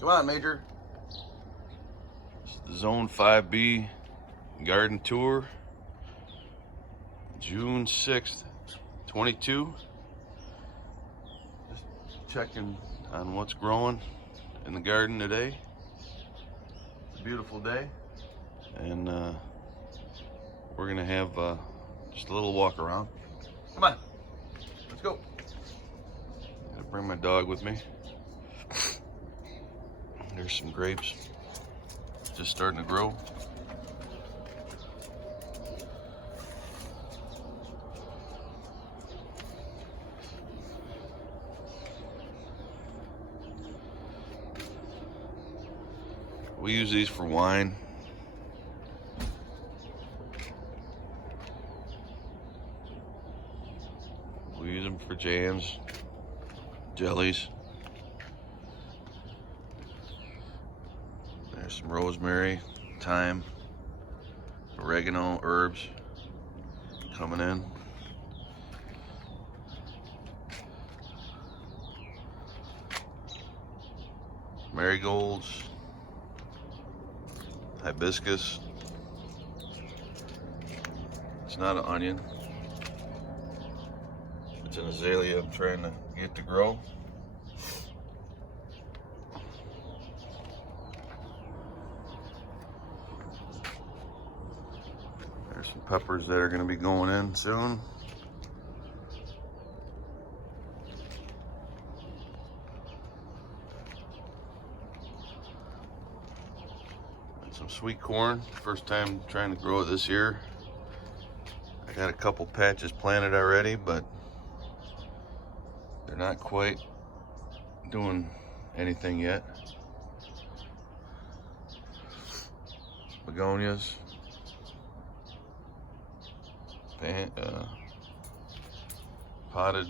Come on, Major. This is the Zone 5B garden tour, June 6th, 22. Just checking on what's growing in the garden today. It's a beautiful day, and we're gonna have just a little walk around. Come on, let's go. I'm gonna bring my dog with me. There's some grapes just starting to grow. We use these for wine. We use them for jams, jellies. There's some rosemary, thyme, oregano, herbs coming in. Marigolds, hibiscus. It's not an onion. It's an azalea I'm trying to get to grow. There's some peppers that are going to be going in soon. And some sweet corn. First time trying to grow it this year. I got a couple patches planted already, but they're not quite doing anything yet. Begonias. Potted,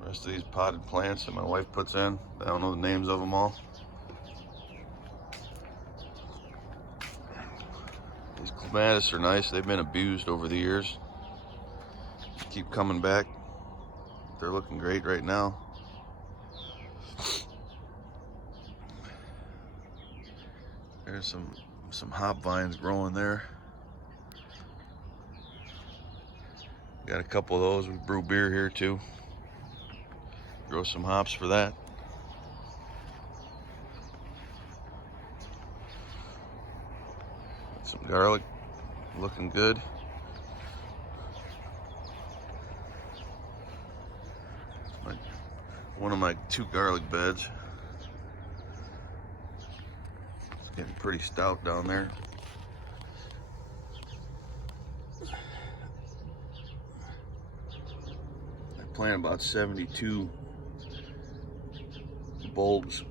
the rest of these potted plants that my wife puts in. I don't know the names of them all. These clematis are nice. They've been abused over the years. Keep coming back. They're looking great right now. There's some hop vines growing there. Got a couple of those. We brew beer here too. Grow some hops for that. Got some garlic, looking good. One of my 2 garlic beds. It's getting pretty stout down there. Plant about 72 bulbs,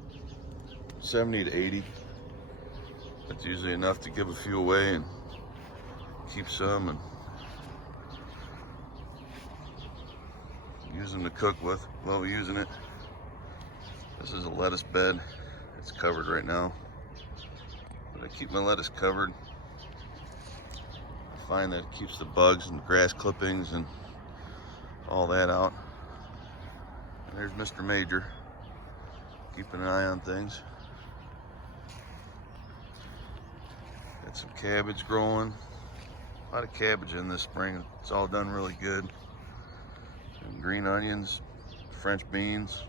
70 to 80. That's usually enough to give a few away and keep some and use them to cook with while we're using it. This is a lettuce bed. It's covered right now, but I keep my lettuce covered. I find that it keeps the bugs and grass clippings and all that out. And there's Mr. Major, keeping an eye on things. Got some cabbage growing. A lot of cabbage in this spring. It's all done really good. And green onions, French beans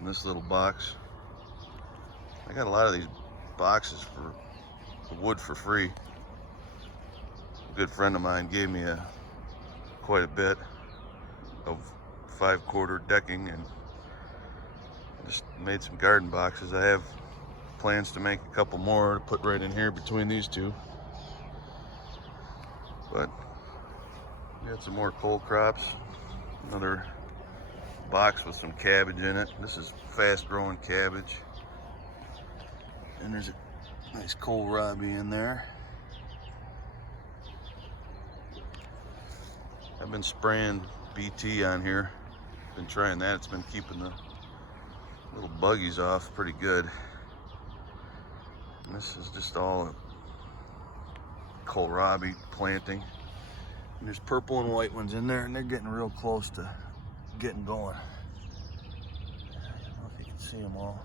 in this little box. I got a lot of these boxes for wood for free. A good friend of mine gave me quite a bit of 5/4 decking, and I just made some garden boxes. I have plans to make a couple more to put right in here between these two. But got some more cole crops. Another box with some cabbage in it. This is fast growing cabbage. And there's a nice kohlrabi in there. I've been spraying BT on here. Been trying that. It's been keeping the little buggies off pretty good. And this is just all kohlrabi planting. And there's purple and white ones in there, and they're getting real close to getting going. I don't know if you can see them all.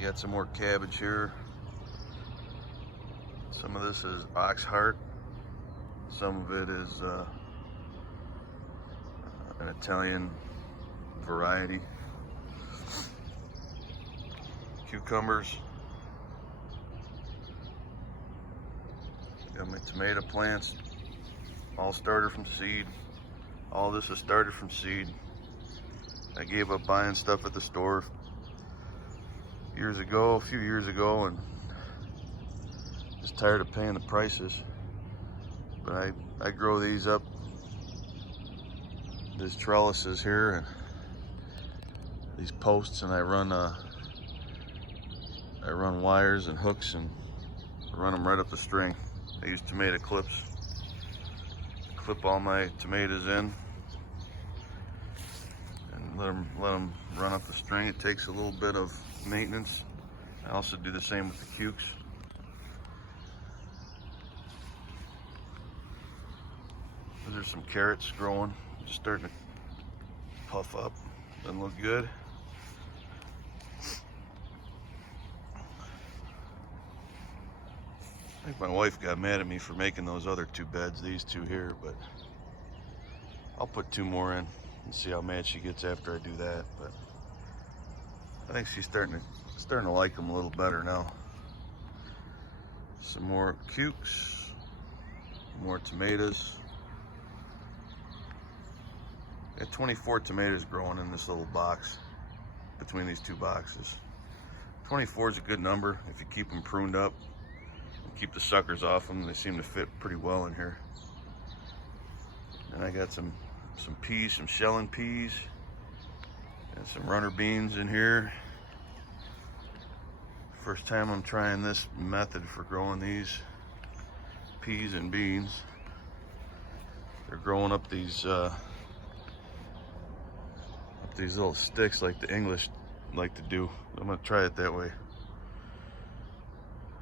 We got some more cabbage here. Some of this is ox heart. Some of it is an Italian variety. Cucumbers. Got my tomato plants. All started from seed. All this is started from seed. I gave up buying stuff at the store a few years ago, and just tired of paying the prices. But I grow these up. These trellises here and these posts, and I run wires and hooks and run them right up the string. I use tomato clips. Clip all my tomatoes in and let them run up the string. It takes a little bit of maintenance. I also do the same with the cukes. These are some carrots growing, just starting to puff up. Doesn't look good. I think my wife got mad at me for making those other two beds, these two here, but I'll put two more in and see how mad she gets after I do that. But I think she's starting to like them a little better now. Some more cukes, more tomatoes. Got 24 tomatoes growing in this little box between these two boxes. 24 is a good number if you keep them pruned up and keep the suckers off them. They seem to fit pretty well in here. And I got some peas, some shelling peas, and some runner beans in here. First time I'm trying this method for growing these peas and beans. They're growing up these little sticks like the English like to do. I'm gonna try it that way.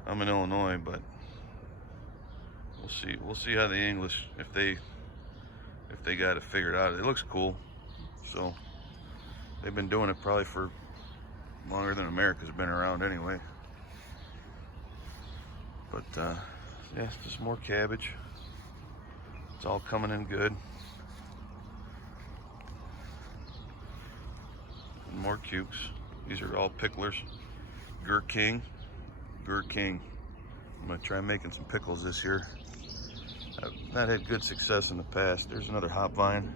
I'm in Illinois, but we'll see how the English, if they got it figured out. It looks cool. So they've been doing it probably for longer than America's been around anyway. But yeah, it's just more cabbage. It's all coming in good. And more cukes. These are all picklers. Gherkin. I'm gonna try making some pickles this year. I've not had good success in the past. There's another hop vine.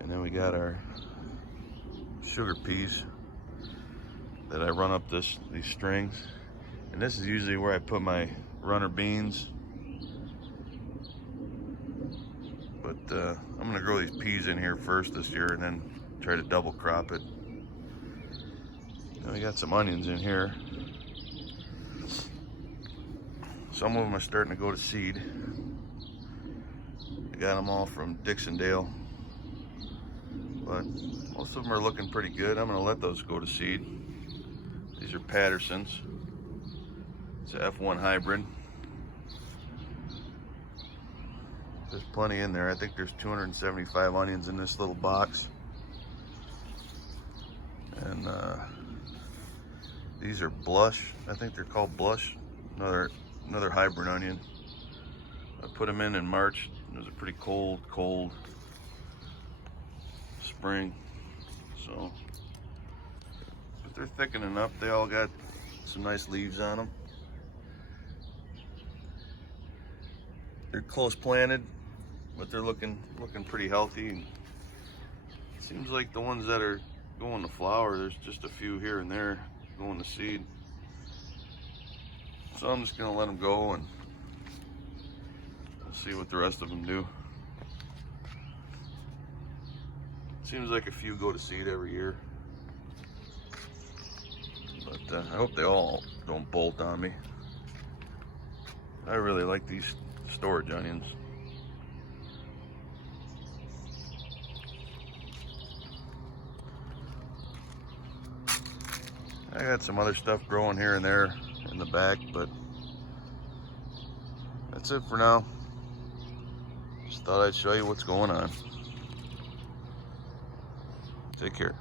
And then we got our sugar peas that I run up these strings. And this is usually where I put my runner beans. But I'm gonna grow these peas in here first this year and then try to double crop it. Then we got some onions in here. Some of them are starting to go to seed. I got them all from Dixondale, but most of them are looking pretty good. I'm gonna let those go to seed. These are Pattersons. It's an F1 hybrid. There's plenty in there. I think there's 275 onions in this little box. And these are Blush. I think they're called Blush. Another hybrid onion. I put them in March. It was a pretty cold spring. So, but they're thickening up. They all got some nice leaves on them. They're close planted, but they're looking pretty healthy. And it seems like the ones that are going to flower, there's just a few here and there going to seed. So I'm just gonna let them go and we'll see what the rest of them do. Seems like a few go to seed every year, but I hope they all don't bolt on me. I really like these storage onions. I got some other stuff growing here and there in the back, but that's it for now. Just thought I'd show you what's going on. Take care.